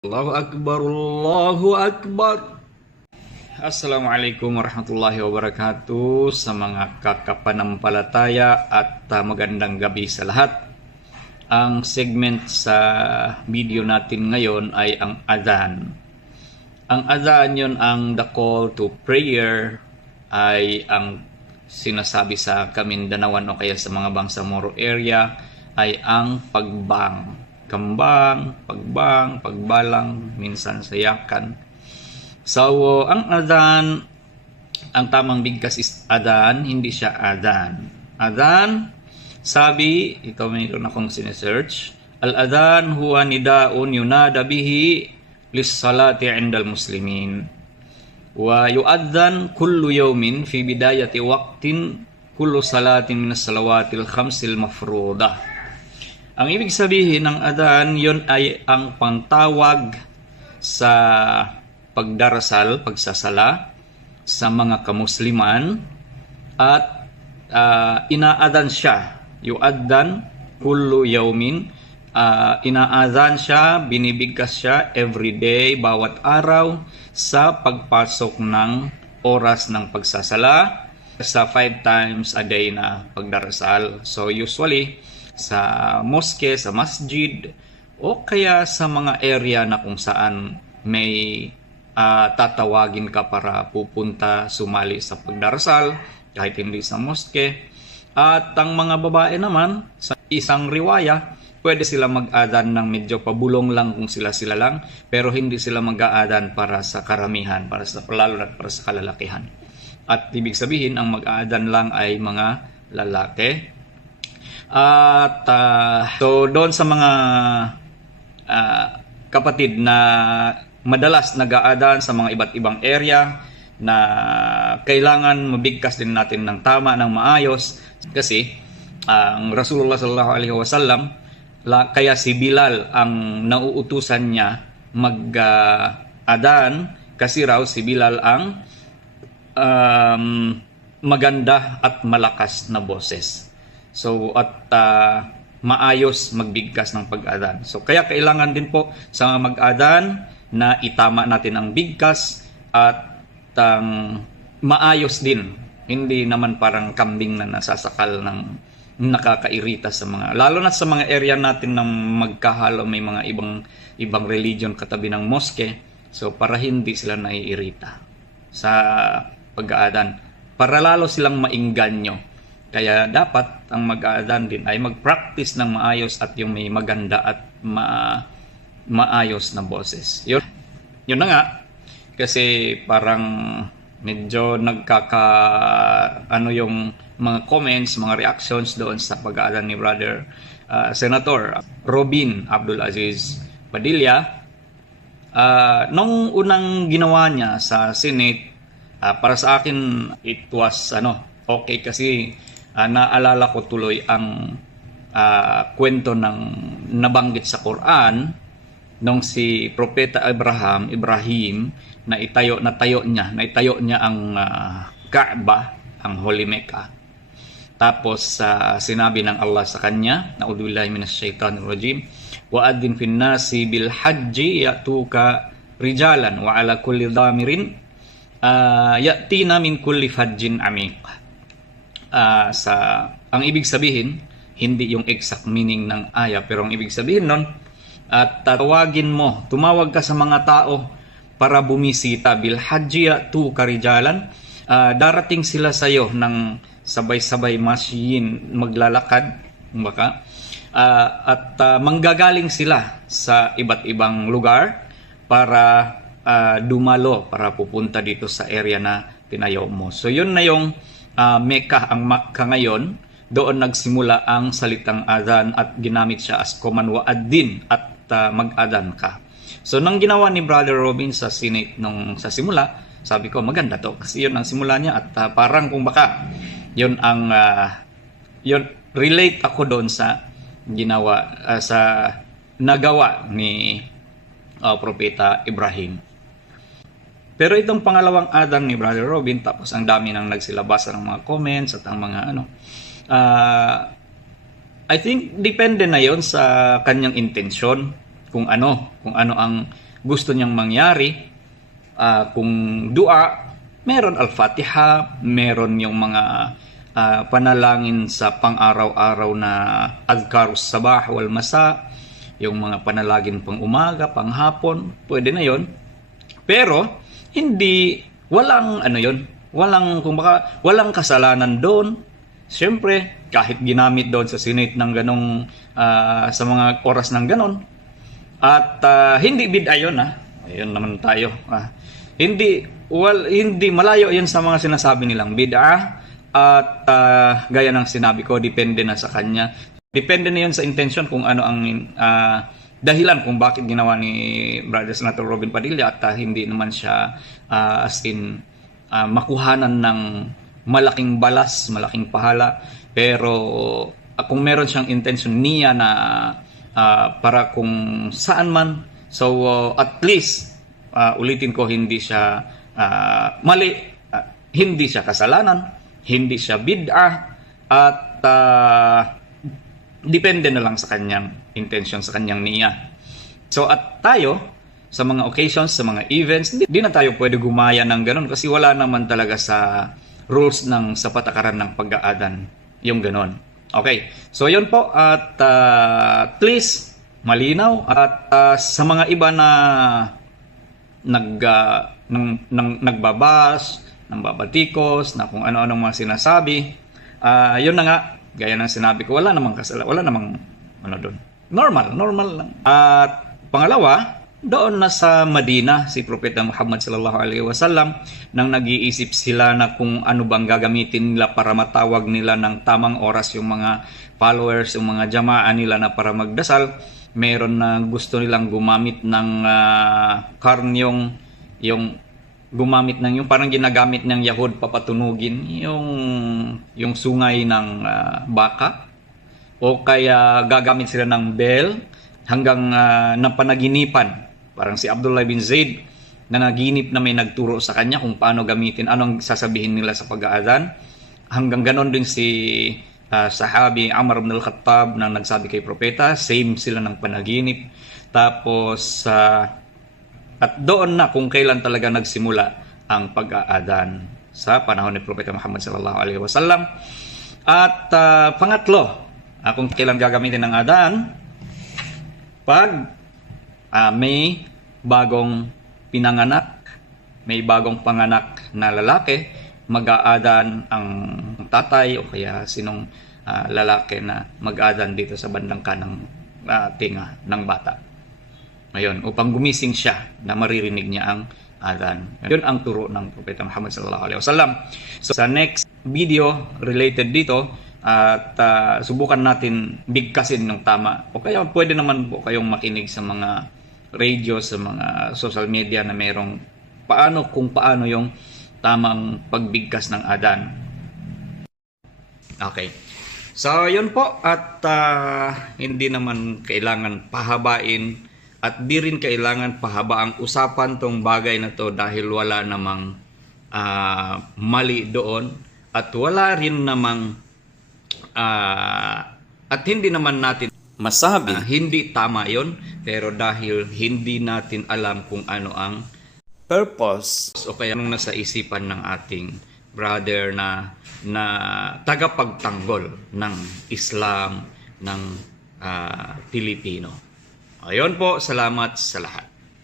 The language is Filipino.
Allahu Akbar, Allahu Akbar. Assalamualaikum warahmatullahi wabarakatuh sa mga kakapanampalataya at magandang gabi sa lahat. Ang segment sa video natin ngayon ay ang adhan. Ang adhan yun, ang the call to prayer, ay ang sinasabi sa Kamindanawan o kaya sa mga Bangsamoro area ay ang pagbang. Kambang, pagbang, pagbalang, minsan sayakan. So, ang adhan, ang tamang bigkas is adhan, hindi siya adhan. Adhan, sabi, ito mayroon akong sinesearch, al-adhan huwa nidaun yunada bihi lis-salati 'indal muslimin. Wa yu'adhan kullu yawmin fi bidayati waqtin kullu salatin minas salawatil khamsil mafruḍah. Ang ibig sabihin ng adhan, yon ay ang pangtawag sa pagdarasal, pagsasala sa mga kamusliman at inaadhan siya. Yuadhan kullu yawmin, inaadhan siya, binibigkas siya every day, bawat araw sa pagpasok ng oras ng pagsasala sa 5 times a day na pagdarasal. So usually sa moske, sa masjid, o kaya sa mga area na kung saan may tatawagin ka para pupunta, sumali sa pagdarasal, kahit hindi sa moske. At ang mga babae naman, sa isang riwaya, pwede sila mag-adhan ng medyo pabulong lang kung sila lang, pero hindi sila mag-aadhan para sa karamihan, para sa lalo at para sa kalalakihan. At ibig sabihin, ang mag-aadhan lang ay mga lalaki. At so doon sa mga kapatid na madalas nag-aadhan sa mga iba't ibang area na kailangan mabigkas din natin ng tama, ng maayos, kasi ang Rasulullah sallallahu alaihi wasallam, kaya si Bilal ang nauutusan niya mag-adhan, kasi raw si Bilal ang maganda at malakas na boses. So at maayos magbigkas ng pag-adhan. So kaya kailangan din po sa mag-adhan na itama natin ang bigkas at maayos din. Hindi naman parang kambing na nasasakal ng nakakairita sa mga, lalo na sa mga area natin ng magkahalo, may mga ibang religion katabi ng moske. So para hindi sila naiirita sa pag-adhan, para lalo silang maingganyo. Kaya dapat ang mag-aadhan din ay mag-practice ng maayos at yung may maganda at maayos na boses. Yun na nga, kasi parang medyo yung mga comments, mga reactions doon sa pag-aadhan ni Brother Senator Robin Abdulaziz Padilla. Nung unang ginawa niya sa Senate, para sa akin it was okay, kasi naalala ko tuloy ang kwento ng nabanggit sa Quran nung si Propeta Ibrahim na itayo niya ang Kaaba, ang Holy Mecca. Tapos sinabi ng Allah sa kanya, na'udzubillahi minasyaitanir rajim, wa'adhin fin nasi bil hajji ya'tuka rijalan wa ala kulli dhamirin ya'tina min kulli fajjin amiq. Ang ibig sabihin, hindi yung exact meaning ng aya, pero ang ibig sabihin nun, at tumawag ka sa mga tao para bumisita, bil hajjiya tu karijalan, darating sila sa iyo ng sabay-sabay masyin, maglalakad, at manggagaling sila sa iba't ibang lugar para dumalo, para pupunta dito sa area na tinayo mo. So yun na yung Mecca, ang Makkah ngayon. Doon nagsimula ang salitang adhan at ginamit siya as command, wa'adhin, at mag-adhan ka. So nang ginawa ni Brother Robin sa Senate sa simula, sabi ko maganda to, kasi yun ang simula niya, at parang kung baka yun ang relate ako doon sa ginawa, sa nagawa ni Propeta Ibrahim. Pero itong pangalawang adhan ni Brother Robin, tapos ang dami nang nagsilabasa ng mga comments at ang mga I think depende na yon sa kanyang intensyon, kung ano ang gusto niyang mangyari. Kung dua, meron al-Fatiha, meron yung mga panalangin sa pang-araw-araw na adhkarus sabah wal masa, yung mga panalangin pang umaga, pang hapon, pwede na yon. Pero hindi, walang walang kasalanan doon. Siyempre, kahit ginamit doon sa Senate ng ganong sa mga oras ng ganon, at hindi bid'a yun, ayun naman tayo. Hindi malayo yun sa mga sinasabi nilang bid'a. At gaya ng sinabi ko, depende na sa kanya. Depende na yun sa intention kung ano ang dahilan kung bakit ginawa ni Brother Senator Robin Padilla, at hindi naman siya as in makuhanan ng malaking balas, malaking pahala. Pero kung meron siyang intention niya na para kung saan man, so at least ulitin ko, hindi siya mali, hindi siya kasalanan, hindi siya bid'a, at depende na lang sa kanyang intention, sa kanyang niya. So at tayo, sa mga occasions, sa mga events, hindi na tayo pwede gumaya ng ganun kasi wala naman talaga sa rules ng sa patakaran ng pag-aadan yung ganun. Okay, so yun po, at please, malinaw. At sa mga iba na nagbabas, nangbabatikos, na kung ano-ano mga sinasabi, yun na nga, gaya ng sinabi ko, wala namang doon. Normal lang. At pangalawa, doon na sa Madina, si Propeta Muhammad sallallahu alaihi wasallam, nang nag-iisip sila na kung ano bang gagamitin nila para matawag nila ng tamang oras yung mga followers, yung mga jamaa nila na para magdasal, meron na gusto nilang gumamit ng yung gumamit ng yung parang ginagamit ng Yahud papatunugin yung sungay ng baka, o kaya gagamit sila ng bell hanggang napanaginipan. Parang si Abdullah bin Zaid na naginip na may nagturo sa kanya kung paano gamitin, anong sasabihin nila sa pag-aadhan. Hanggang ganon din si sahabi Amr ibn al-Khattab na nagsabi kay Propeta, same sila ng panaginip. Tapos at doon na kung kailan talaga nagsimula ang pag-aadan sa panahon ni Propeta Muhammad sallallahu alaihi wasallam. At pangatlo, kung kailan gagamitin ng adhan, pag may bagong pinanganak, may bagong panganak na lalaki, mag-aadan ang tatay o kaya sinong lalaki na mag-aadan dito sa bandang kanang tinga ng bata. Ngayon, upang gumising siya na maririnig niya ang adhan. Yun ang turo ng Propeta Muhammad sallallahu alaihi wasallam. So sa next video related dito, at subukan natin bigkasin ng tama, o kaya pwede naman po kayong makinig sa mga radio, sa mga social media na merong kung paano yung tamang pagbigkas ng adhan. Okay, so yun po, at hindi naman kailangan pahabain at di rin kailangan pahaba ang usapan tong bagay na to, dahil wala namang mali doon, at wala rin namang at hindi naman natin masabi hindi tama yon, pero dahil hindi natin alam kung ano ang purpose o kaya anong nasa isipan ng ating brother na tagapagtanggol ng Islam ng Pilipino. Ayun po, salamat sa lahat.